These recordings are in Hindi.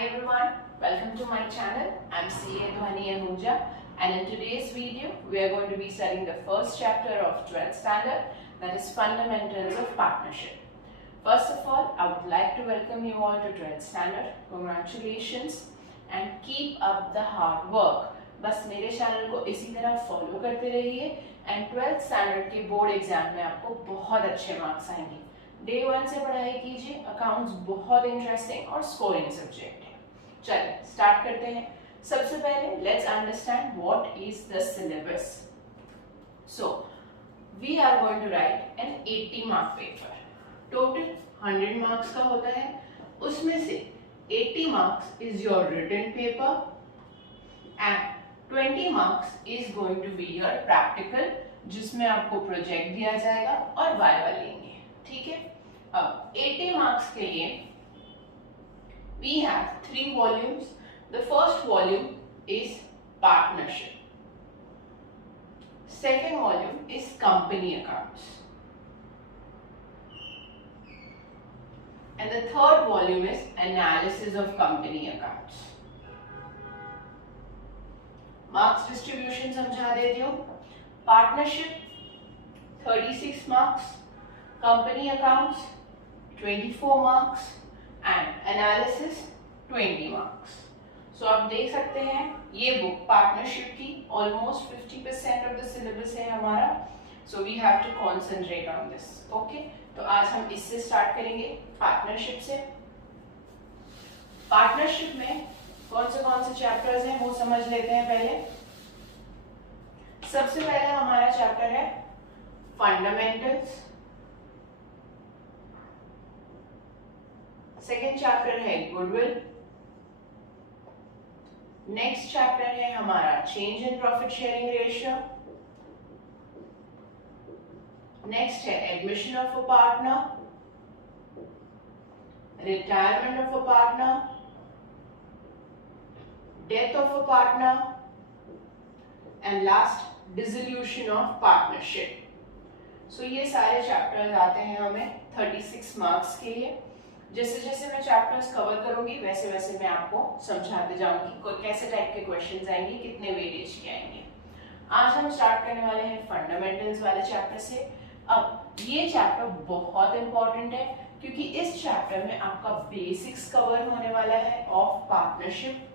everyone, welcome to my channel. I'm CA Dhwani Anuja, and in today's video we are going to be studying the first chapter of 12th standard, that is Fundamentals of Partnership. First of all, I would like to welcome you all to 12th standard. Congratulations and keep up the hard work. बस मेरे चैनल को इसी तरह फॉलो करते रहिए एंड 12th स्टैंडर्ड के बोर्ड एग्जाम में आपको बहुत अच्छे मार्क्स आएंगे. डे 1 से पढ़ाई कीजिए. अकाउंट्स बहुत इंटरेस्टिंग और स्कोरिंग सब्जेक्ट है. चलिए स्टार्ट करते हैं. सबसे पहले let's understand what is the syllabus. So we are going to write an 80 mark paper. Total 100 marks का होता है. उसमें से 80 marks is your written paper and 20 marks is going to be your practical, जिसमें आपको प्रोजेक्ट दिया जाएगा और वाइवा लेंगे. ठीक है. अब 80 मार्क्स के लिए we have 3 volumes. The first volume is partnership, second volume is company accounts and the third volume is analysis of company accounts. Marks distribution समझा देती हूँ. Partnership 36 marks, company accounts 24 marks and analysis 20 marks. So आप देख सकते हैं ये बुक पार्टनरशिप की ऑलमोस्ट 50% ऑफ द सिलेबस है हमारा. So we have to concentrate on this. Okay, तो आज हम इससे स्टार्ट करेंगे, पार्टनरशिप से. पार्टनरशिप में कौन से चैप्टर्स हैं वो समझ लेते हैं पहले. सबसे पहले हमारा चैप्टर है फंडामेंटल्स. सेकेंड चैप्टर है गुडविल. नेक्स्ट चैप्टर है हमारा change in profit sharing ratio. Next है admission of a partner, retirement of a partner, death of a partner, and last dissolution of partnership. So ये सारे चैप्टर्स आते हैं हमें 36 मार्क्स के लिए. जैसे जैसे मैं चैप्टर्स कवर करूंगी वैसे वैसे मैं आपको समझाते जाऊंगी कैसे टाइप के क्वेश्चंस आएंगे, कितने वेरिएज के आएंगे. आज हम स्टार्ट करने वाले हैं फंडामेंटल्स वाले चैप्टर से. अब ये चैप्टर बहुत इंपॉर्टेंट है क्योंकि इस चैप्टर में आपका बेसिक्स कवर होने वाला है ऑफ पार्टनरशिप.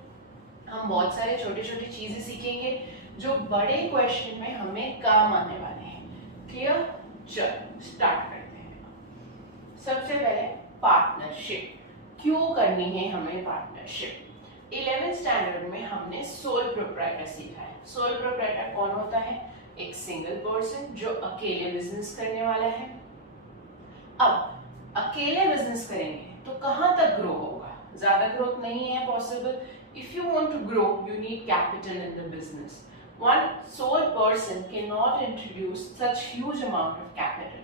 हम बहुत सारे छोटे छोटे चीजें सीखेंगे जो बड़े क्वेश्चन में हमें काम आने वाले हैं. क्लियर? चलो स्टार्ट करते हैं. सबसे पहले पार्टनरशिप क्यों करनी है हमें पार्टनरशिप. 11th स्टैंडर्ड में हमने सोल प्रोप्राइटर सीखा है. सोल प्रोप्राइटर कौन होता है? एक सिंगल पर्सन जो अकेले बिजनेस करने वाला है. अब अकेले बिजनेस करेंगे तो कहां तक ग्रो होगा? ज्यादा ग्रोथ नहीं है possible. If you want to grow, you need capital in the business. One sole person cannot introduce such huge amount of capital.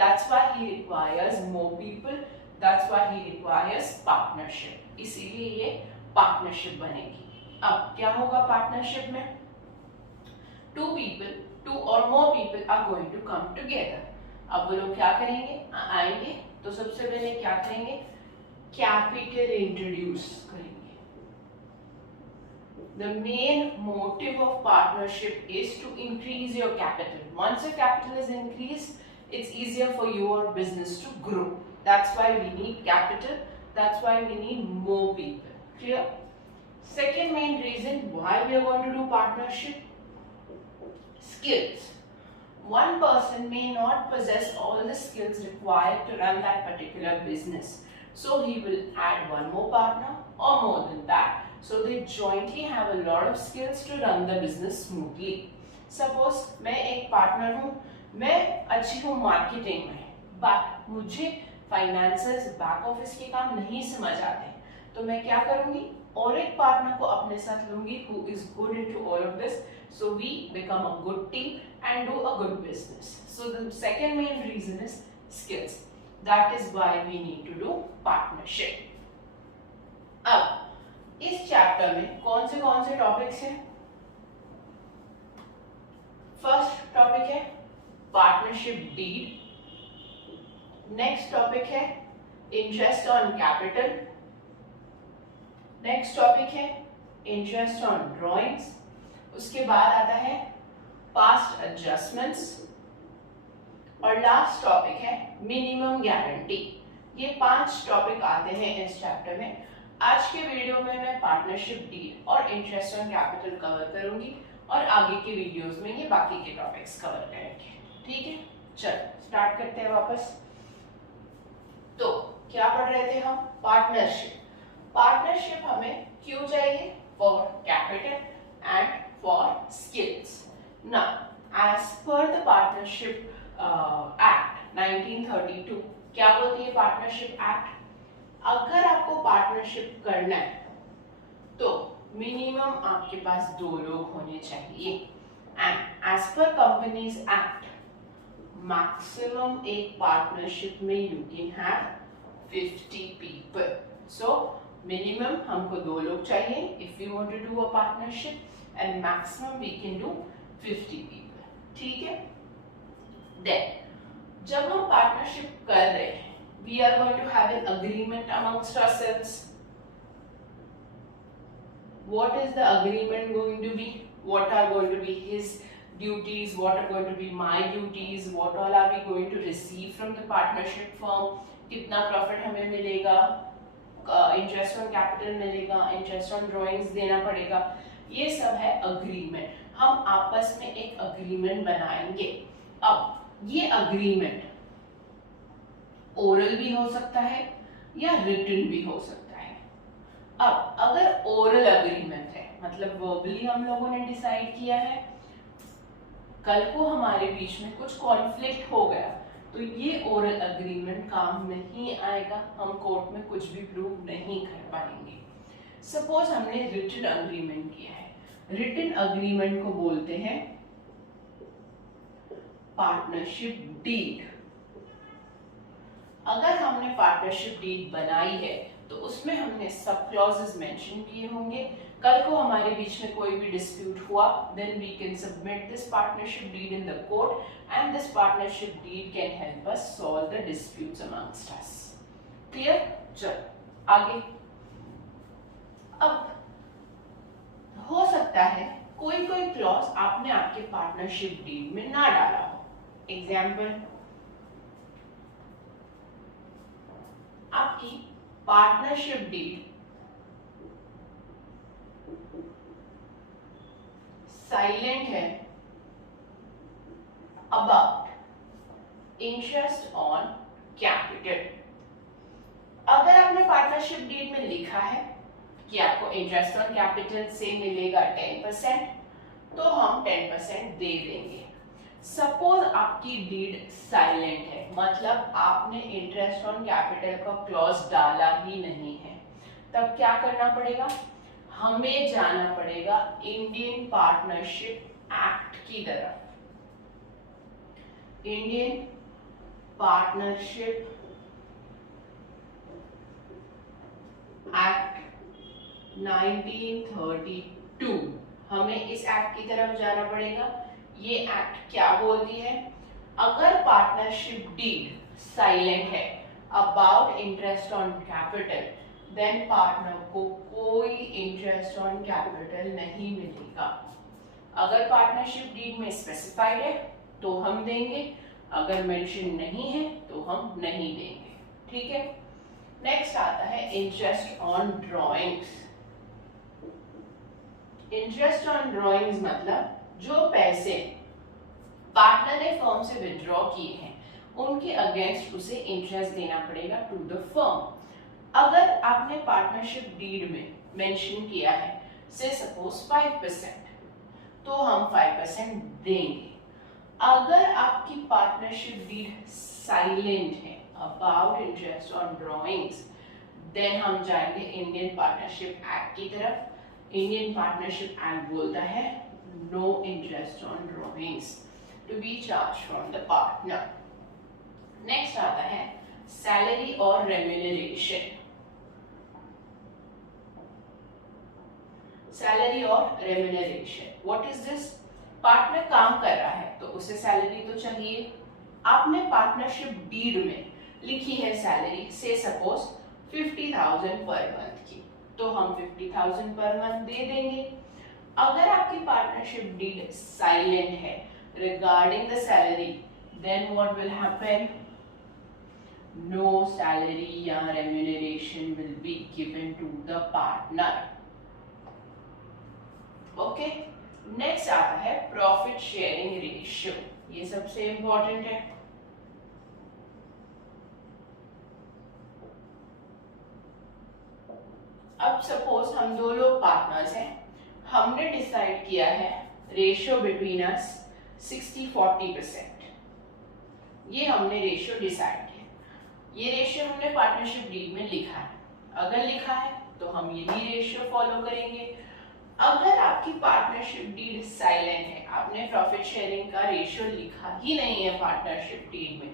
That's why he requires more people. That's why he requires partnership. इसीलिए ये partnership बनेगी. अब क्या होगा partnership में? Two or more people are going to come together. अब वो लोग क्या करेंगे? आएंगे तो सबसे पहले क्या करेंगे? Capital introduce करेंगे. The main motive of partnership is to increase your capital. Once your capital is increased, it's easier for your business to grow. That's why we need capital. That's why we need more people. Clear? Second main reason why we are going to do partnership: skills. One person may not possess all the skills required to run that particular business. So he will add one more partner or more than that. So they jointly have a lot of skills to run the business smoothly. Suppose मैं एक पार्टनर हूँ, मैं अच्छी हूँ मार्केटिंग में, बट मुझे फाइनेंसेस बैक ऑफिस के काम नहीं समझ आते, तो मैं क्या करूँगी? और एक पार्टनर को अपने साथ लूंगी who is good into all of this. So we become a good team and do a good business. So the second main reason is skills. That is why we need to do partnership. अब इस चैप्टर में कौन से टॉपिक्स हैं? फर्स्ट टॉपिक है पार्टनरशिप डीड. नेक्स्ट टॉपिक है interest on capital. Next topic है इंटरेस्ट ऑन ड्राइंग्स। उसके बाद आता है पास्ट एडजस्टमेंट्स और लास्ट टॉपिक है मिनिमम गारंटी। ये 5 टॉपिक आते हैं इस चैप्टर में। आज के वीडियो में मैं पार्टनरशिप डीड और इंटरेस्ट ऑन कैपिटल कवर करूंगी और आगे के वीडियोस में ये बाकी के टॉपिक्स कवर करेंगे। ठीक है, चलो स्टार्ट करते हैं वापस। तो क्या पढ़ रहे थे हम? पार्टनरशिप। पार्टनरशिप हमें क्यों चाहिए? For capital and for skills. Now as per the partnership act 1932, क्या बोलती है पार्टनरशिप एक्ट? अगर आपको पार्टनरशिप करना है तो मिनिमम आपके पास 2 लोग होने चाहिए। And as per companies act maximum एक पार्टनरशिप में you can have 50 people. So minimum हमको 2 लोग चाहिए if you want to do a partnership and maximum we can do 50 people. ठीक है, देन जब हम पार्टनरशिप कर रहे हैं we are going to have an agreement amongst ourselves. What is the agreement going to be? What are going to be his duties? What are going to be my duties? What all are we going to receive from the partnership firm? कितना प्रॉफिट हमें मिलेगा, इंटरेस्ट ऑन कैपिटल मिलेगा, इंटरेस्ट ऑन ड्राइंग्स देना पड़ेगा, ये सब है अग्रीमेंट। हम आपस में एक अग्रीमेंट बनाएंगे। अब ये अग्रीमेंट ओरल भी हो सकता है या रिटन भी हो सकता है। अब अगर ओरल अग्रीमेंट है, मतलब वर्बली हम लोगों ने डिसाइड किया है, कल को हमारे बीच में कुछ कॉन्फ्लिक्ट हो गया तो ये ओरल अग्रीमेंट काम नहीं आएगा, हम कोर्ट में कुछ भी प्रूव नहीं कर पाएंगे। सपोज हमने रिटन अग्रीमेंट किया है, रिटन अग्रीमेंट को बोलते हैं पार्टनरशिप डीड। अगर हमने पार्टनरशिप डीड बनाई है तो उसमें हमने सब क्लॉजेस मेंशन किए होंगे। कल को हमारे बीच में कोई भी डिस्प्यूट हुआ, then we can submit this partnership deed in the court and this partnership deed can help us solve the disputes amongst us. Clear? चलो आगे। अब हो सकता है कोई क्लॉज आपने आपके पार्टनरशिप डीड में ना डाला हो। एग्जाम्पल, आपकी पार्टनरशिप डीड साइलेंट है अबाउट इंटरेस्ट ऑन कैपिटल। अगर आपने पार्टनरशिप डीड में लिखा है कि आपको इंटरेस्ट ऑन कैपिटल से मिलेगा 10%, तो हम 10% दे देंगे। सपोज आपकी डीड साइलेंट है, मतलब आपने इंटरेस्ट ऑन कैपिटल का क्लॉज डाला ही नहीं है, तब क्या करना पड़ेगा? हमें जाना पड़ेगा इंडियन पार्टनरशिप एक्ट की तरफ। इंडियन पार्टनरशिप एक्ट 1932, हमें इस एक्ट की तरफ जाना पड़ेगा। ये एक्ट क्या बोलती है? अगर पार्टनरशिप डीड साइलेंट है about interest on capital, then partner को कोई इंटरेस्ट ऑन कैपिटल नहीं मिलेगा। अगर पार्टनरशिप डीड में स्पेसिफाइड है तो हम देंगे, अगर मेंशन नहीं है तो हम नहीं देंगे। ठीक है, नेक्स्ट आता है interest on drawings. Interest on drawings मतलब जो पैसे पार्टनर ने फर्म से विड्रॉ किए हैं उनके अगेंस्ट उसे इंटरेस्ट देना पड़ेगा टू द फर्म। अगर आपने पार्टनरशिप डीड में मेंशन किया है से सपोज 5%, तो हम 5% देंगे। अगर आपकी पार्टनरशिप डीड साइलेंट है about interest on drawings, then हम जाएंगे इंडियन पार्टनरशिप एक्ट की तरफ। इंडियन पार्टनरशिप एक्ट बोलता है no interest on drawings to be charged from the partner. Next आता है salary और remuneration. Salary और remuneration. What is this? Partner काम कर रहा है तो उसे सैलरी तो चाहिए। आपने पार्टनरशिप डीड में लिखी है सैलरी से सपोज 50,000 पर मंथ की, तो हम 50,000 पर मंथ दे देंगे। अगर आपकी पार्टनरशिप डीड साइलेंट है regarding the salary, then what will happen, no salary या remuneration will be given to the partner. Okay, next आता है प्रॉफिट शेयरिंग रेशियो। ये सबसे इंपॉर्टेंट है। अब सपोज हम दो लोग पार्टनर्स हैं, हमने डिसाइड किया है रेशियो बिटवीन अस 60-40%। ये हमने रेशियो डिसाइड किया, ये रेशियो हमने पार्टनरशिप डीड में लिखा है। अगर लिखा है तो हम यही रेशियो फॉलो करेंगे। अगर आपकी पार्टनरशिप डीड साइलेंट है, आपने प्रॉफिट शेयरिंग का रेशियो लिखा ही नहीं है पार्टनरशिप डीड में,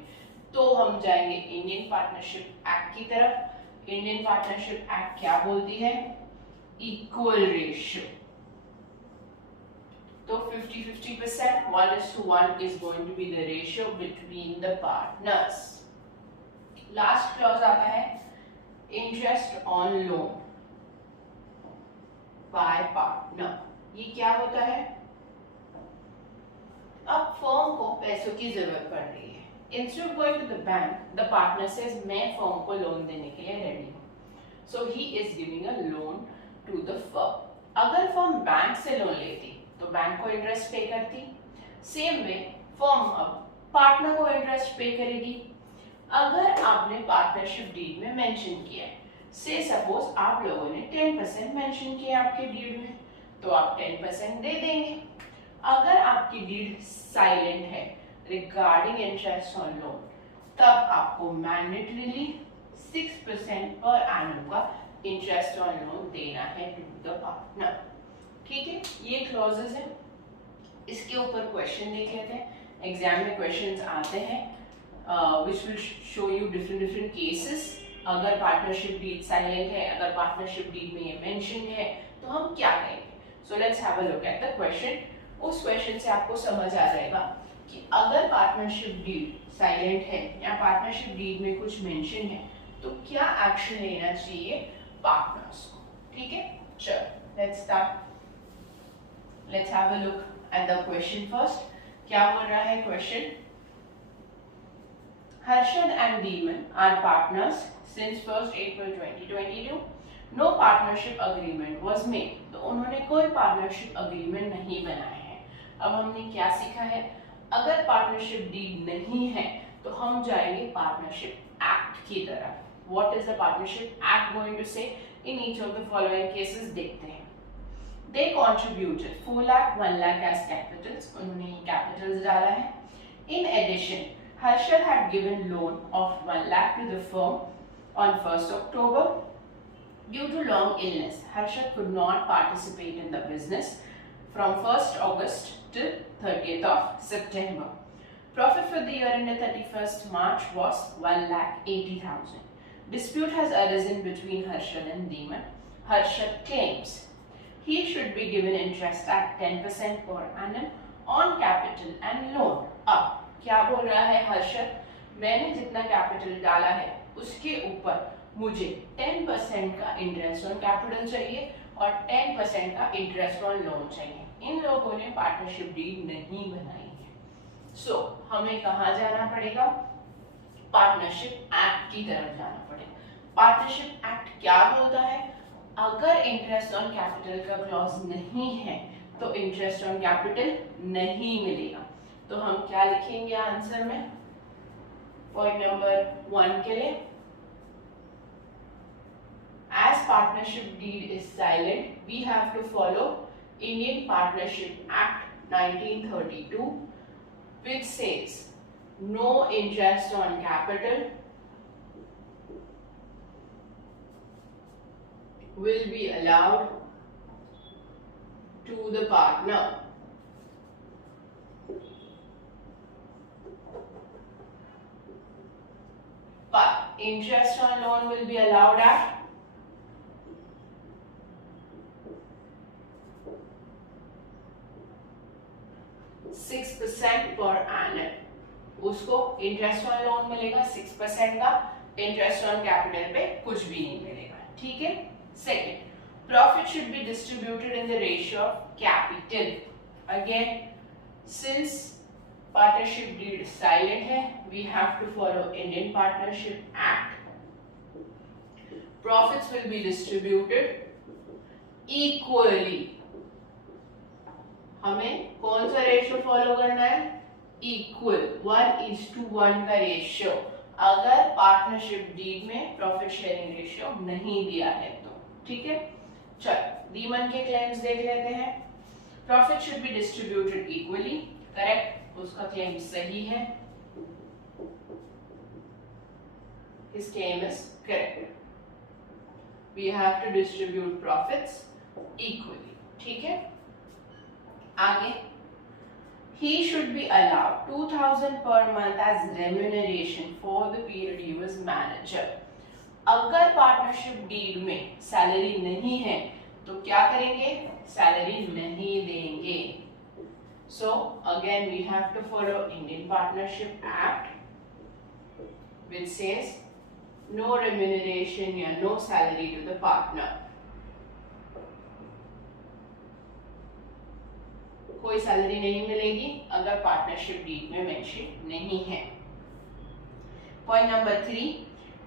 तो हम जाएंगे इंडियन पार्टनरशिप एक्ट की तरफ। इंडियन पार्टनरशिप एक्ट क्या बोलती है, इक्वल रेशियो। तो 50-50%, 1:1 is going to be the ratio between the partners. Last clause आता है interest on loan by partner. ये क्या होता है, अब फर्म को पैसों की जरूरत पड़ रही है। Instead of going to the bank, the partner says मैं फर्म को लोन देने के लिए रेडी हूँ। So he is giving a loan to the firm. अगर फर्म बैंक से लोन लेती तो बैंक को इंटरेस्ट पे करती। सेम वे फर्म अब पार्टनर को इंटरेस्ट पे करेगी। अगर आपने पार्टनरशिप डीड में मेंशन किया है, से सपोज आप लोगों ने 10% मेंशन किया आपके डीड में, तो आप 10% दे देंगे। अगर आपकी डीड साइलेंट है रिगार्डिंग इंटरेस्ट ऑन लोन, तब आपको मैंडेटरीली 6% पर एनम का इंटरेस्ट ऑन लोन देना है टू द पार्टनर। ठीक है, ये क्लॉजेस हैं। इसके ऊपर क्वेश्चन देख लेते हैं। एग्जाम में क्वेश्चंस आते हैं which will show you different cases। अगर पार्टनरशिप डीड साइलेंट है, अगर पार्टनरशिप डीड में ये मेंशन है, तो हम क्या करेंगे। So let's have a look at the question. उस क्वेश्चन से आपको समझ आ जाएगा कि अगर पार्टनरशिप डीड साइलेंट है या पार्टनरशिप डीड में कुछ मेंशन है, तो क्या एक्शन लेना चाहिए पार्टनर्स को। ठीक है, चलो let's start. Let's have a look at the question first. क्या बोल रहा है question, Harshad and Deeman are partners since 1st April 2022. No partnership agreement was made. तो उन्होंने कोई पार्टनरशिप अग्रीमेंट नहीं बनाया है। अब हमने क्या सीखा है, अगर पार्टनरशिप डीड नहीं है तो हम जाएंगे पार्टनरशिप एक्ट की तरफ। What is the partnership act going to say in each of the following cases, देखते हैं। They contributed 4 lakh, 1 lakh as capitals, उन्होंने ये कैपिटल्स डाला है। In addition, Harshad had given loan of 1 lakh to the firm on 1st October. Due to long illness, Harshad could not participate in the business from 1st August till 30th of September. Profit for the year ended 31st March was 1,80,000. Dispute has arisen between Harshad and Deeman. Harshad claims he should be given interest at 10% per annum on capital and loan. अब क्या बोल रहा है हर्षद, मैंने जितना कैपिटल डाला है उसके ऊपर मुझे 10% का इंटरेस्ट ऑन कैपिटल चाहिए और 10% का इंटरेस्ट ऑन लोन चाहिए। इन लोगों ने पार्टनरशिप डीड नहीं बनाई है। सो हमें कहाँ जाना पड़ेगा, पार्टनरशिप एक्ट की तरफ जाना पड़ेगा। पार्टनरशिप एक्ट क्या बोलता है, अगर इंटरेस्ट ऑन कैपिटल का क्लॉज नहीं है तो इंटरेस्ट ऑन कैपिटल नहीं मिलेगा। तो हम क्या लिखेंगे आंसर में, पॉइंट नंबर 1 के लिए, as partnership deed is silent, we have to follow Indian Partnership Act 1932, which says no interest on capital will be allowed to the partner. But interest on loan will be allowed at 6% per annum. उसको इंटरेस्ट ऑन लोन मिलेगा 6% का, इंटरेस्ट ऑन कैपिटल पे कुछ भी नहीं मिलेगा। ठीक है। Second, Profit should be distributed in the ratio of capital. Again, since partnership deed silent है, we have to follow Indian Partnership Act. Profits will be distributed equally. हमें कौन सा रेशियो फॉलो करना है? इक्वल, 1:1 का रेशियो। अगर पार्टनरशिप डीड में प्रॉफिट शेयरिंग रेशियो नहीं दिया है तो, ठीक है। चलो D1 के क्लेम्स देख लेते हैं। Profit should be distributed equally, correct, उसका क्लेम सही है। His claim is correct. We have to distribute profits equally, ठीक है। आगे, he should be allowed 2000 per month as remuneration for the period he was manager. अगर पार्टनरशिप डीड में सैलरी नहीं है तो क्या करेंगे? सैलरी नहीं देंगे। So again we have to follow Indian Partnership Act, which says no remuneration या no salary to the partner. कोई सैलरी नहीं मिलेगी अगर पार्टनरशिप डीड में मेंशन नहीं है। Point number 3,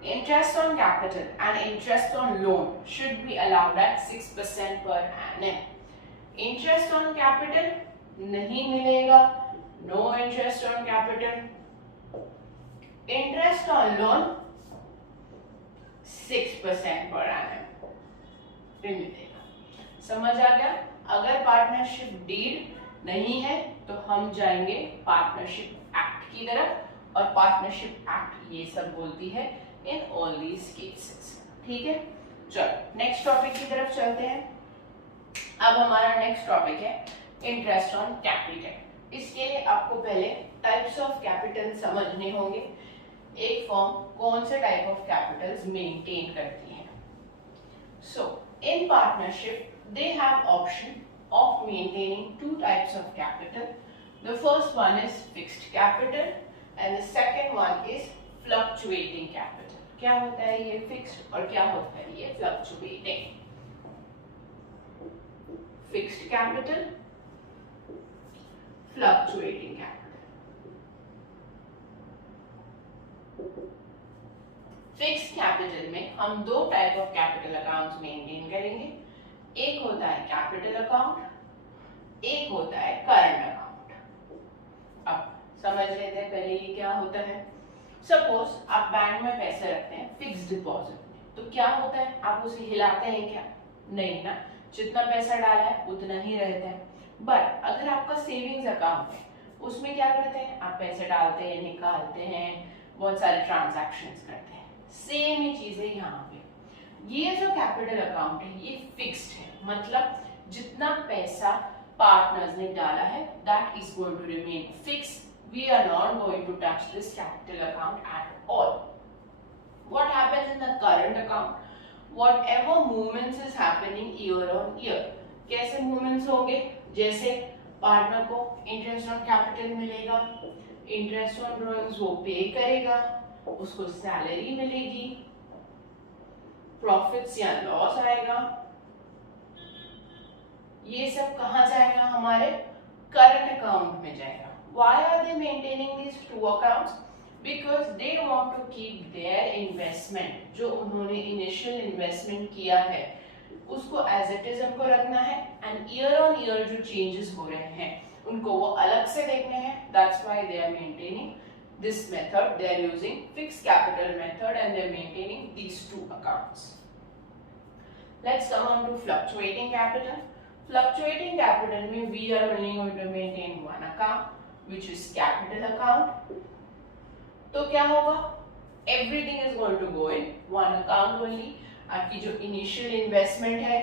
interest on capital and interest on loan should be allowed at 6% per annum. Interest on capital नहीं मिलेगा, no interest on capital. Interest on loan 6% per annum मिलेगा। समझ आ गया? अगर पार्टनरशिप डीड नहीं है तो हम जाएंगे पार्टनरशिप एक्ट की तरफ, और पार्टनरशिप एक्ट ये सब बोलती है इन ऑल दीज केसेस, ठीक है। चलो नेक्स्ट टॉपिक की तरफ चलते हैं। अब हमारा नेक्स्ट टॉपिक है इंटरेस्ट ऑन कैपिटल। इसके लिए आपको पहले टाइप्स ऑफ कैपिटल समझने होंगे। एक फर्म कौन से टाइप ऑफ कैपिटल्स मेंटेन करती है। So in partnership they have option of maintaining two types of capital. The first one is fixed capital and the second one is fluctuating capital. क्या होता है ये fixed और क्या होता है ये fluctuating? Fixed capital, fluctuating capital. Fixed capital में हम दो type of capital accounts maintain करेंगे। एक होता है कैपिटल अकाउंट, एक होता है करंट अकाउंट। अब समझ लेते हैं पहले ये क्या होता है। सपोज आप बैंक में पैसे रखते हैं फिक्स्ड डिपॉजिट में, तो क्या होता है? आप उसे हिलाते हैं क्या? नहीं ना, जितना पैसा डाला है उतना ही रहता है। बट अगर आपका सेविंग्स अकाउंट है, उसमें क्या करते हैं? आप पैसे डालते हैं, निकालते हैं, बहुत सारे ट्रांजैक्शंस करते हैं। सेम ही चीज है यहाँ पे। ये जो कैपिटल अकाउंट है ये फिक्स्ड है, मतलब जितना पैसा पार्टनर्स ने डाला है that is going to remain fix. We are not going to touch this capital account at all. What happens in the current account? Whatever movements is happening year on year. कैसे मूवमेंट्स होंगे? जैसे पार्टनर को इंटरेस्ट ऑन कैपिटल मिलेगा, इंटरेस्ट ऑन ड्रॉइंग्स वो पे करेगा, उसको सैलरी मिलेगी, प्रॉफिट्स या लॉस आएगा, ये सब कहां जाएगा? हमारे करंट अकाउंट में जाएगा। Why are they maintaining these two accounts? Because they want to keep their investment, जो उन्होंने इनिशियल इन्वेस्टमेंट किया है उसको एज इट इज उनको रखना है, एंड ईयर ऑन ईयर जो चेंजेस हो रहे हैं उनको वो अलग से देखने हैं। That's why they are maintaining this method. They are using fixed capital method and they are maintaining these two accounts. Let's come on to fluctuating capital. Fluctuating capital means we are only going to maintain one account, which is capital account. तो क्या होगा? Everything is going to go in one account only. आपकी जो इनिशियल इन्वेस्टमेंट है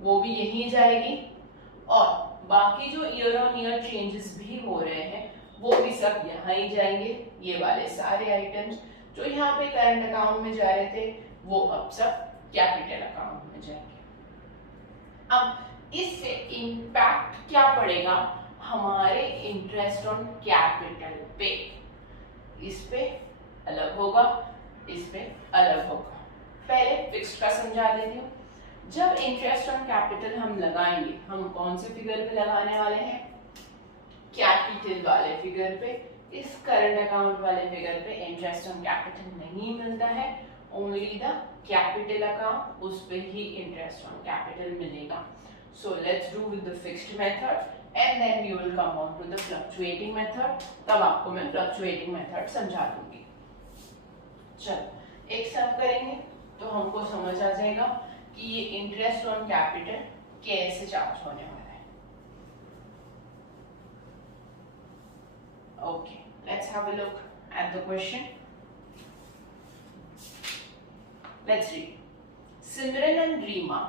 वो भी यहीं जाएगी, और बाकी जो ईयर ऑन ईयर चेंजेस भी हो रहे हैं वो भी सब यहाँ ही जाएंगे। ये वाले सारे आइटम्स जो यहाँ पे करंट अकाउंट में जा रहे थे वो अब सब कैपिटल अकाउंट में जाएंगे। अब इससे इम्पैक्ट क्या पड़ेगा हमारे इंटरेस्ट ऑन कैपिटल पे? इस पे अलग होगा, इस पे अलग होगा। पहले फिक्स्ड का समझा देती हूँ। जब इंटरेस्ट ऑन कैपिटल हम लगाएंगे, हम कौन से फिगर पे लगाने वाले हैं? कैपिटल वाले फिगर पे। इस करंट अकाउंट वाले फिगर पे इंटरेस्ट ऑन कैपिटल नहीं मिलता है, ओनली द कैपिटल अकाउंट, उस पे ही इंटरेस्ट ऑन कैपिटल मिलेगा। So let's do with the fixed method and then we will come on to the fluctuating method। तब आपको मैं fluctuating method समझा दूंगी। चलो एक सम करेंगे तो हमको समझ आ जाएगा कि ये इंटरेस्ट ऑन कैपिटल कैसे चार्ज होने वाला है। Okay, let's have a look at the question. Let's read. Simran and Reema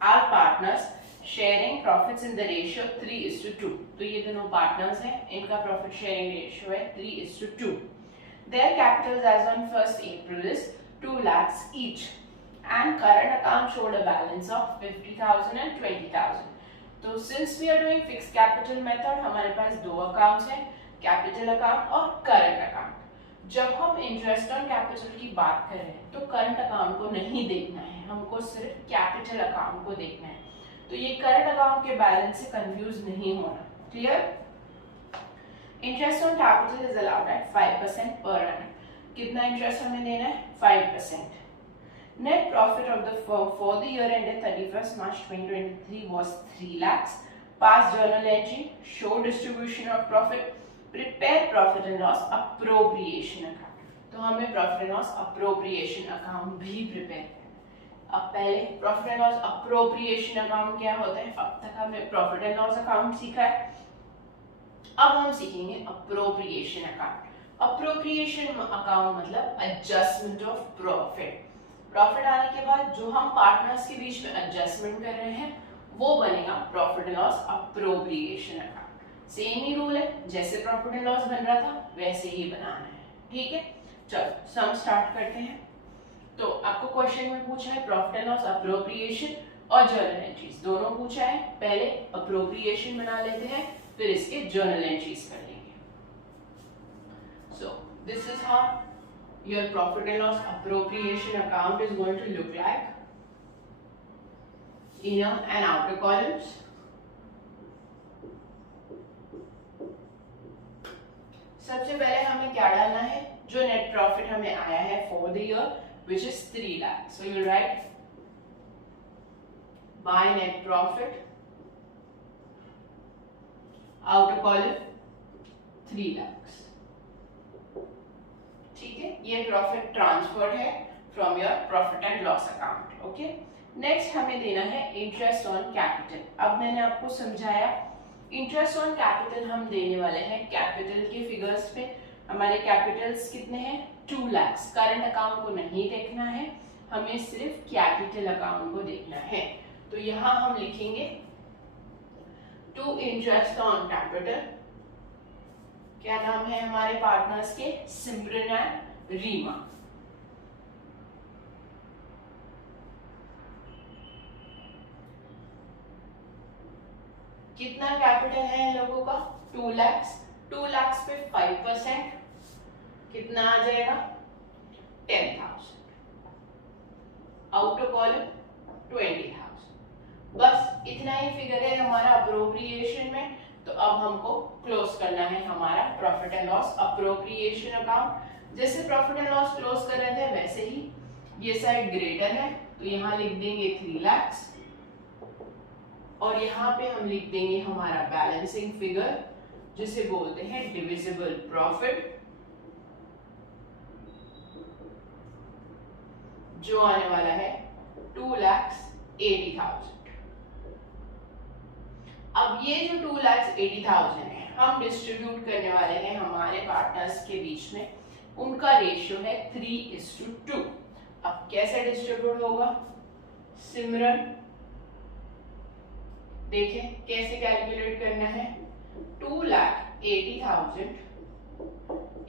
are partners sharing profits in the ratio 3:2। तो ये दोनों पार्टनर्स हैं, इनका प्रॉफिट शेयरिंग रेशियो है 3:2। Their capitals as on 1st April इज 2 lakhs each and current account showed a balance of 50,000 and 20,000। तो since we are doing fixed capital method, हमारे पास दो अकाउंट्स हैं, कैपिटल अकाउंट और करंट अकाउंट। जब हम इंटरेस्ट ऑन कैपिटल की बात कर रहे हैं तो करंट अकाउंट को नहीं देखना है, हमको सिर्फ कैपिटल अकाउंट को देखना है। तो ये करंट अकाउंट के बैलेंस से कंफ्यूज नहीं होना। Clear? Interest on capital is allowed at 5% per annum. कितना इंटरेस्ट हमें देना है? 5%। Net profit of the firm for the year ended 31st March 2023 was 3 lakhs। Pass journal entry, show distribution of profit, prepare profit and loss appropriation account. तो हमें profit and loss appropriation account भी प्रिपेयर। अब पहले profit and loss appropriation account क्या होता है? अब तक हमने प्रॉफिट एंड लॉस अकाउंट सीखा है, अब हम सीखेंगे अप्रोप्रिएशन अकाउंट। अप्रोप्रिएशन अकाउंट मतलब एडजस्टमेंट ऑफ प्रॉफिट। प्रॉफिट आने के बाद जो हम पार्टनर्स के बीच में एडजस्टमेंट कर रहे हैं वो बनेगा profit and loss appropriation account. Same he rule है, जैसे प्रॉफिट एंड लॉस बन रहा था वैसे ही बनाना है। ठीक है, चलो सम स्टार्ट करते हैं। तो आपको क्वेश्चन में पूछा है प्रॉफिट एंड लॉस अप्रोप्रिएशन और जर्नल एंट्रीज दोनों पूछा है। पहले अप्रोप्रिएशन बना लेते हैं, फिर इसके जर्नल एंट्रीज कर लेंगे। So this is how your profit and loss appropriation account is going to look like. Inner and outer columns. सबसे पहले हमें क्या डालना है? जो नेट प्रॉफिट हमें आया है for the year which is 3 lakhs। So you write by net profit, outer column 3 lakhs। ठीक है, ये प्रॉफिट ट्रांसफर है from your profit and loss account. Okay, next हमें देना है इंटरेस्ट ऑन कैपिटल। अब मैंने आपको समझाया इंटरेस्ट ऑन कैपिटल हम देने वाले हैं कैपिटल के फिगर्स पे। हमारे कैपिटल्स कितने हैं? 2 lakhs। करंट अकाउंट को नहीं देखना है, हमें सिर्फ कैपिटल अकाउंट को देखना है। तो यहां हम लिखेंगे टू इंटरेस्ट ऑन कैपिटल। क्या नाम है हमारे पार्टनर्स के? सिमरन एंड रीमा। कितना कैपिटल है इन लोगों का? 2 lakhs। 2 lakhs पे 5% कितना आ जाएगा? 10,000। Outer column 20,000। बस इतना ही फिगर है हमारा अप्रोप्रिएशन में। तो अब हमको क्लोज करना है हमारा profit and loss appropriation account. जैसे प्रॉफिट एंड लॉस क्लोज कर रहे थे वैसे ही ये साइड ग्रेटर है तो यहाँ लिख देंगे 3 lakhs और यहाँ पे हम लिख देंगे हमारा बैलेंसिंग फिगर जिसे बोलते हैं डिविजिबल प्रॉफिट, जो आने वाला है 2,80,000। अब ये जो 2,80,000 है हम डिस्ट्रीब्यूट करने वाले हैं हमारे पार्टनर्स के बीच में। उनका रेशियो है 3:2। अब कैसे डिस्ट्रीब्यूट होगा? सिमरन देखें कैसे कैलकुलेट करना है। 2,80,000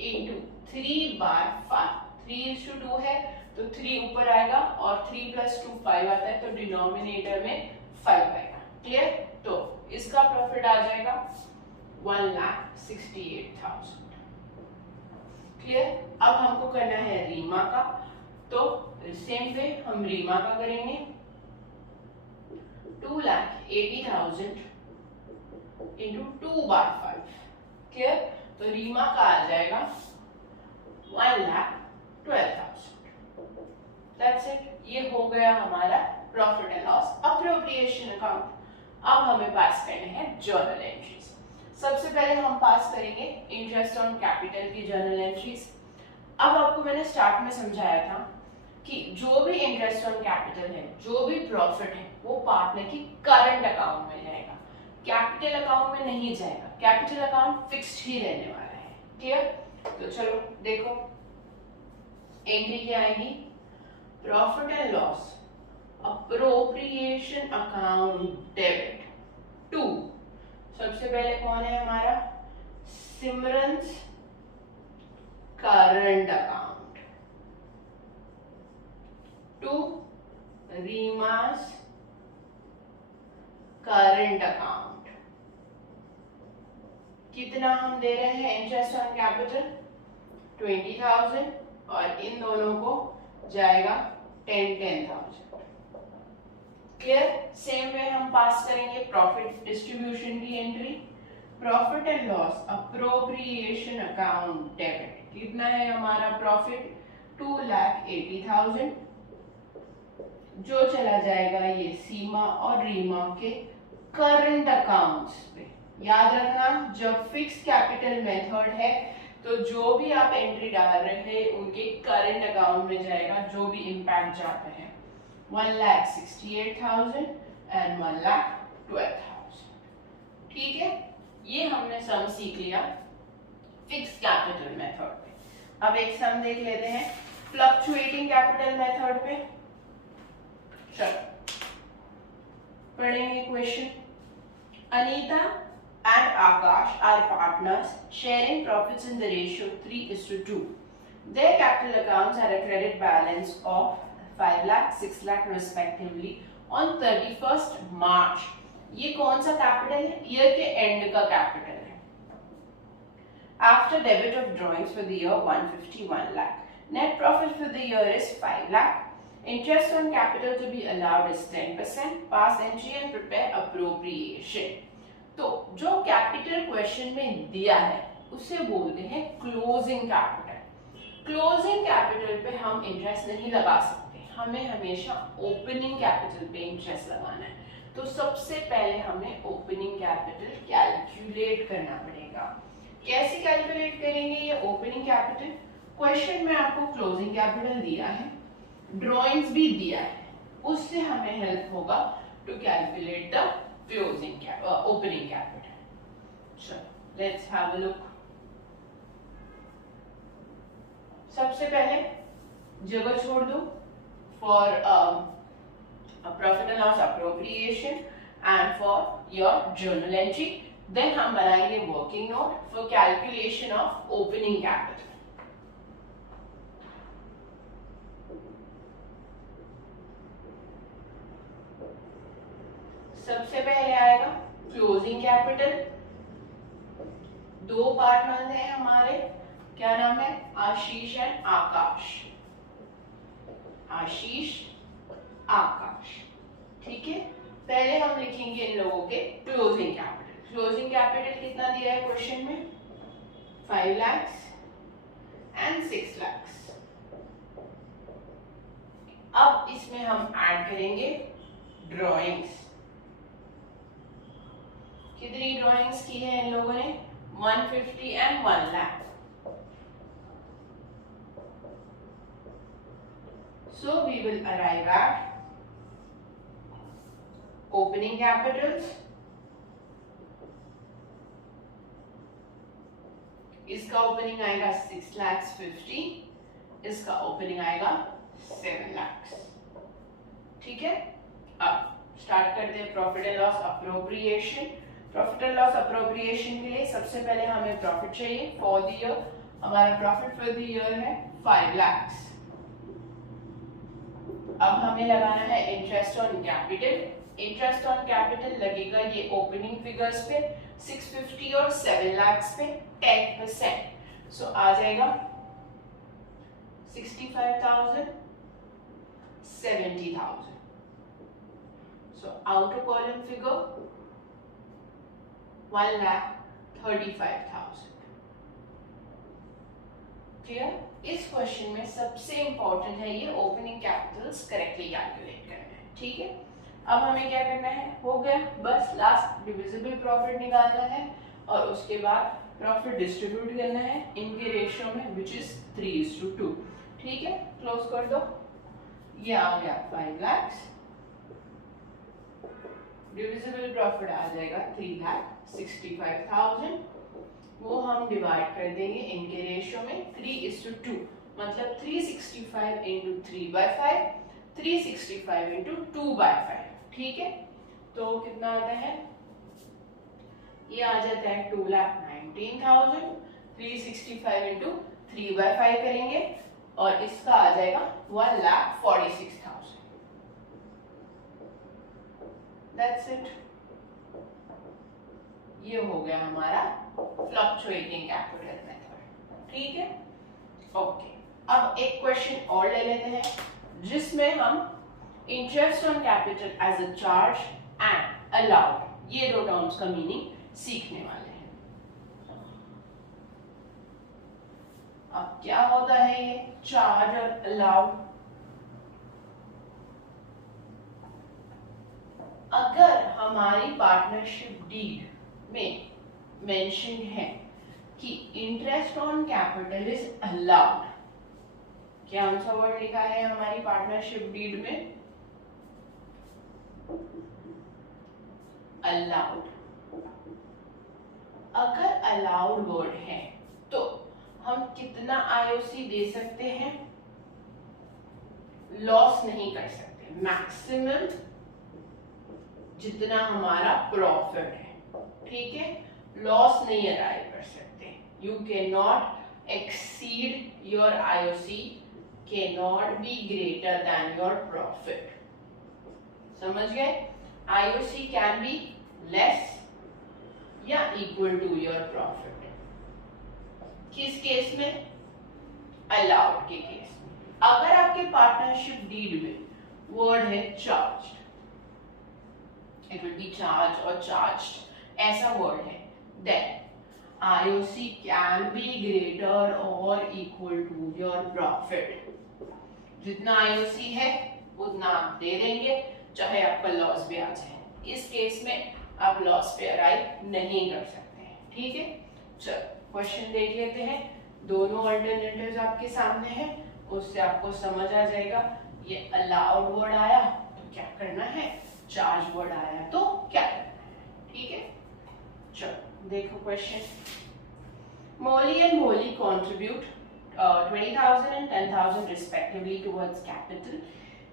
इंटू 3/5। 3:2 है तो 3 ऊपर आएगा और 3 + 2 5 आता है तो डिनोमिनेटर में 5 आएगा। क्लियर? तो इसका प्रॉफिट आ जाएगा 1,68,000। क्लियर? अब हमको करना है रीमा का। तो सेम वे हम रीमा का करेंगे 2,80,000 इंटू 2/5। क्लियर? तो रीमा का आ जाएगा 1,12,000। That's it. ये हो गया हमारा profit and loss appropriation account. अब हमें पास करने हैं जर्नल एंट्रीज। सबसे पहले हम पास करेंगे इंटरेस्ट ऑन कैपिटल की जर्नल एंट्रीज। अब आपको मैंने स्टार्ट में समझाया था कि जो भी इंटरेस्ट ऑन कैपिटल है, जो भी प्रॉफिट है, वो पार्टनर की करंट अकाउंट में जाएगा, कैपिटल अकाउंट में नहीं जाएगा। कैपिटल अकाउंट फिक्स्ड ही रहने वाला है। क्लियर? तो चलो देखो, एंट्री क्या आएगी? Profit and loss appropriation account debit to, सबसे पहले कौन है हमारा? Simran's current account to Reema's current account. कितना हम दे रहे हैं इंटरेस्ट ऑन कैपिटल? 20,000 और इन दोनों को जाएगा 10,000। क्लियर? सेम वे हम पास करेंगे प्रॉफिट डिस्ट्रीब्यूशन की entry. Profit and loss appropriation account debit. कितना है हमारा प्रॉफिट? 2,80,000, जो चला जाएगा ये सीमा और रीमा के करंट अकाउंट्स पे। याद रखना, जब फिक्स कैपिटल मेथड है तो जो भी आप एंट्री डाल रहे हैं उनके करंट अकाउंट में जाएगा, जो भी इंपैक्ट जाता है। 1,68,000 एंड 1,12,000। ठीक है, ये हमने सम सीख लिया फिक्स कैपिटल मेथड पे। अब एक सम देख लेते हैं फ्लक्चुएटिंग कैपिटल मेथड पे। चलो पढ़ेंगे question. Anita and Akash are partners sharing profits in the ratio 3:2. Their capital accounts had a credit balance of 5 lakh, 6 lakh respectively on 31st March. ये कौन सा कैपिटल है? ईयर के एंड का कैपिटल है। After debit of drawings for the year 151 lakh. Net profit for the year is 5 lakh. Interest on capital to be allowed is 10%. Pass entry and prepare appropriation. तो जो कैपिटल क्वेश्चन में दिया है उसे बोलते हैं क्लोजिंग कैपिटल। क्लोजिंग कैपिटल पे हम इंटरेस्ट नहीं लगा सकते, हमें हमेशा ओपनिंग कैपिटल पे इंटरेस्ट लगाना है। तो सबसे पहले हमें ओपनिंग कैपिटल कैलकुलेट करना पड़ेगा। कैसे कैलकुलेट करेंगे ये ओपनिंग कैपिटल? क्वेश्चन में आपको क्लोजिंग कैपिटल दिया है, ड्रॉइंग्स भी दिया है, उससे हमें हेल्प होगा to calculate the opening capital. So let's have a look. सबसे पहले जगह छोड़ दो for profit and loss appropriation and for your journal entry. Then हम बनाएंगे working note for calculation of opening capital. सबसे पहले आएगा क्लोजिंग कैपिटल। दो पार्टनर हैं हमारे, क्या नाम है? आशीष एंड आकाश। आशीष, आकाश। ठीक है, पहले हम लिखेंगे इन लोगों के क्लोजिंग कैपिटल। क्लोजिंग कैपिटल कितना दिया है क्वेश्चन में? 5 लाख एंड 6 लाख। अब इसमें हम ऐड करेंगे ड्रॉइंग्स। कितनी ड्राइंग्स की है इन लोगों ने? 150 and 1 lakh. So we will arrive at opening capitals. इसका ओपनिंग आएगा 6,50,000, इसका ओपनिंग आएगा 7 लाख। ठीक है, अब स्टार्ट करते हैं profit and loss appropriation. Profit and loss appropriation के लिए सबसे पहले हमें प्रॉफिट चाहिए फॉर द ईयर। हमारा प्रॉफिट फॉर द ईयर है 5 लाख। अब हमें लगाना है interest on capital. Interest on capital लगेगा ये ओपनिंग फिगर्स पे 650 और 7 लाख पे 10%। सो आ जाएगा 65,000 70,000. So outer column figure 1,35,000. Clear? इस क्वेश्चन में सबसे इंपॉर्टेंट है ये ओपनिंग कैपिटल्स करेक्टली कैलकुलेट करना है, ठीक है? अब हमें क्या करना है, हो गया, बस लास्ट डिविजिबल प्रॉफिट निकालना है और उसके बाद प्रॉफिट डिस्ट्रीब्यूट करना है इनके रेशियो में विच इज 3:2, ठीक है? क्लोज कर दो, ये आ गया 5 लाख, डिविजिबल प्रॉफिट आ जाएगा 3,65,000, वो हम डिवाइड कर देंगे इनके रेशियो में 3:2, मतलब 365 इंटू 3/5, 365 इंटू 2/5, ठीक है? तो कितना आता है, ये आ जाता है 2,19,000, 365 इंटू 3/5 करेंगे और इसका आ जाएगा 1,46,000. That's it. ये हो गया हमारा फ्लक्चुएटिंग कैपिटल मेथड, ठीक है? ओके, अब एक क्वेश्चन और ले लेते हैं जिसमें हम interest on capital as a charge and allowed ये दो टर्म्स का मीनिंग सीखने वाले हैं. अब क्या होता है ये चार्ज और अलाउड? अगर हमारी पार्टनरशिप डीड में मेंशन है कि interest on capital is allowed, क्या कौन सा वर्ड लिखा है हमारी पार्टनरशिप डीड में? अलाउड. अगर अलाउड वर्ड है तो हम कितना आईओसी दे सकते हैं? लॉस नहीं कर सकते, मैक्सिमम जितना हमारा प्रॉफिट है, ठीक है? लॉस नहीं अराइव कर सकते. You can not exceed your IOC, can not be greater than your profit. समझ गए? आईओसी कैन बी लेस या इक्वल टू योर प्रॉफिट. किस केस में? अलाउड के केस में. अगर आपके पार्टनरशिप डीड में वर्ड है charge, it will be charged or charged, ऐसा वर्ड है, then IOC can be greater or equal to your profit. जितना IOC है उतना आप दे देंगे चाहे आपका लॉस भी आ जाए. इस केस में आप लॉस पे अराइव नहीं कर सकते हैं, ठीक है? चलो क्वेश्चन देख लेते हैं. दोनों अल्टरनेटिव्स आपके सामने हैं, उससे आपको समझ आ जाएगा. ये अलाउड वर्ड आया तो क्या करना है, चार्ज वर्ड आया तो क्या करना है, ठीक है? चलो देखो question. Molly and Molly contribute 20,000 and 10,000 respectively towards capital.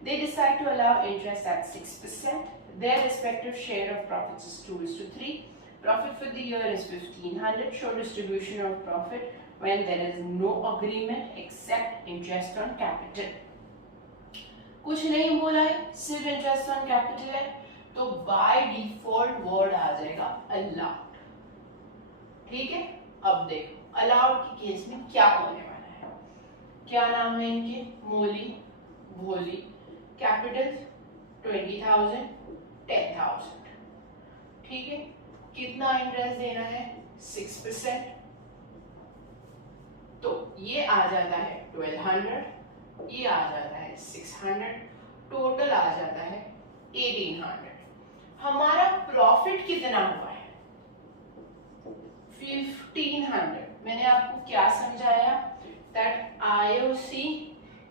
They decide to allow interest at 6%. Their respective share of profits is 2:3. Profit for the year is 1,500. Show distribution of profit when there is no agreement except interest on capital. कुछ नहीं बोला है, सिर्फ इंटरेस्ट ऑन कैपिटल है, तो बाय डिफॉल्ट वर्ड आ जाएगा अलाउड, ठीक है? अब देखो अलाउड के केस में क्या होने वाला है. क्या नाम है इनके? मोली, भोली. कैपिटल 20,000, 10,000, ठीक है? कितना इंटरेस्ट देना है? 6%. तो ये आ जाता है 1,200, ये आ जाता है 600, टोटल आ जाता है 1,800. हमारा प्रॉफिट कितना हुआ है? 1,500. मैंने आपको क्या समझाया? That IOC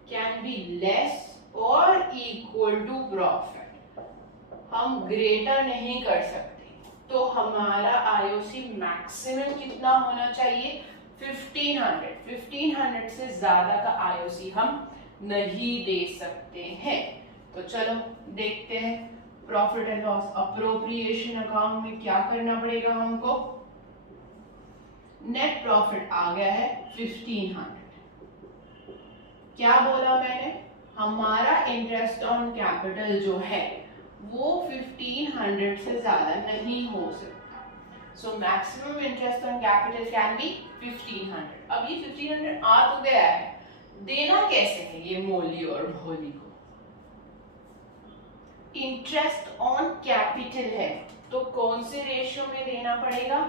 can be less और इक्वल टू प्रॉफिट. हम ग्रेटर नहीं कर सकते, तो हमारा आईओसी मैक्सिमम कितना होना चाहिए? 1,500. 1,500 से ज्यादा का आईओसी हम नहीं दे सकते हैं. तो चलो देखते हैं profit and loss appropriation account में क्या करना पड़ेगा हमको. नेट प्रॉफिट आ गया है 1,500. क्या बोला मैंने? हमारा इंटरेस्ट ऑन कैपिटल जो है वो 1,500 से ज्यादा नहीं हो सकता. So maximum interest on capital can be 1,500. अब ये 1,500 आ तो गया है, देना कैसे है ये मोली और भोली को? इंटरेस्ट ऑन कैपिटल है तो कौन से रेशियो में देना पड़ेगा?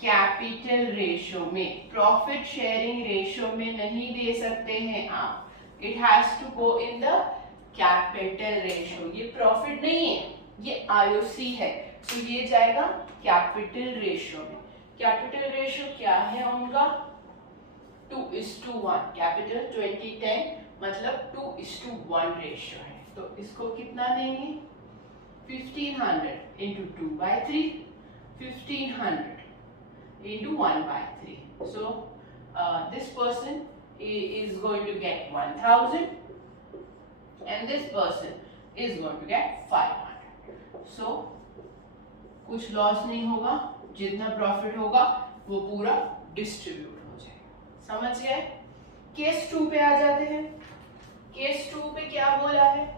कैपिटल रेशियो में, प्रॉफिट शेयरिंग रेशियो में नहीं दे सकते हैं आप। It has to go in the capital ratio. ये प्रॉफिट नहीं है, ये आईओसी है, तो ये जाएगा कैपिटल रेशियो में। कैपिटल रेशियो क्या है उनका? 2:1। कैपिटल 2010 मतलब 2:1 रेशियो है। तो इसको कितना देंगे? 1500 into 2/3, 1500 into 1/3. So this person is going to get 1000 and this person is going to get 500. So कुछ लॉस नहीं होगा, जितना प्रॉफिट होगा वो पूरा डिस्ट्रीब्यूट हो जाएगा। समझ गए? केस 2 पे आ जाते हैं। केस 2 पे क्या बोला है?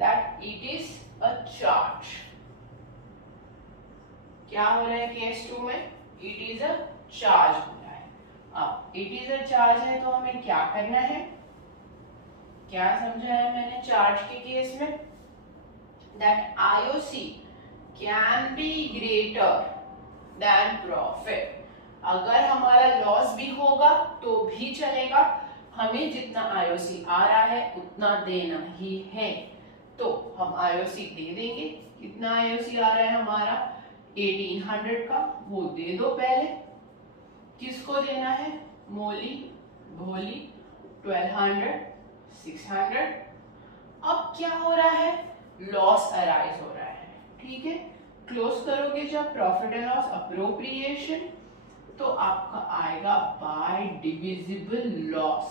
That it is a charge. क्या हो रहा है केस 2 में? It is a charge हो रहा है। अब it is a charge है तो हमें क्या करना है? क्या समझाया मैंने चार्ज के केस में? That IOC can be greater than profit. अगर हमारा लॉस भी होगा तो भी चलेगा, हमें जितना आईओसी आ रहा है उतना देना ही है, तो हम आईओसी दे देंगे। कितना आईओसी आ रहा है हमारा? 1800 का, वो दे दो पहले। किसको देना है? मोली, भोली, 1200, 600। अब क्या हो रहा है? लॉस अराइज हो रहा है, ठीक है। क्लोज करोगे जब प्रॉफिट एंड लॉस अप्रोप्रिएशन, तो आपका आएगा बाय डिविजिबल लॉस।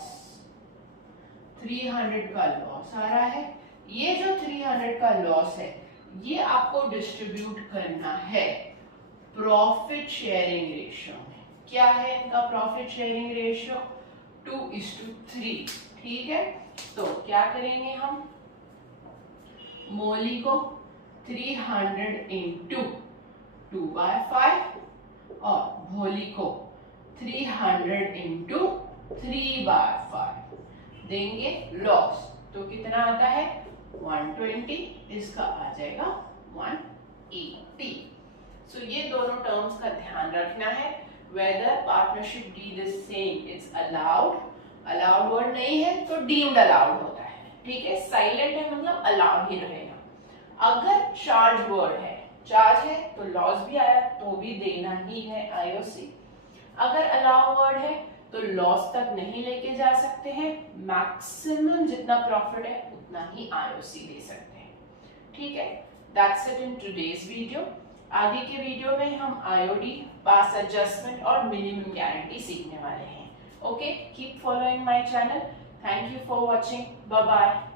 300 का लॉस आ रहा है। ये जो 300 का लॉस है ये आपको डिस्ट्रीब्यूट करना है प्रॉफिट शेयरिंग रेशियो में। क्या है इनका प्रॉफिट शेयरिंग रेशियो? 2:3, ठीक है। तो क्या करेंगे हम? मोली को 300 into 2/5 और भोली को 300 into 3/5 देंगे। लॉस तो कितना आता है? 120, इसका आ जाएगा 180। सो ये दोनों टर्म्स का ध्यान रखना है। Whether partnership deed is same, it's allowed. Allowed word नहीं है तो डीम्ड अलाउड होता है, ठीक है। साइलेंट है मतलब अलाउड ही रहेगा। अगर चार्ज वर्ड है, चार्ज है तो लॉस भी आया तो भी देना ही है आईओसी। अगर अलाउ वर्ड है तो लॉस तक नहीं लेके जा सकते हैं, मैक्सिमम जितना प्रॉफिट है उतना ही आईओसी दे सकते हैं, ठीक है। That's it in today's video. आगे के वीडियो में हम आईओडी, पास एडजस्टमेंट और मिनिमम गारंटी सीखने वाले हैं। Okay, keep following my channel. Thank you for watching. Bye bye.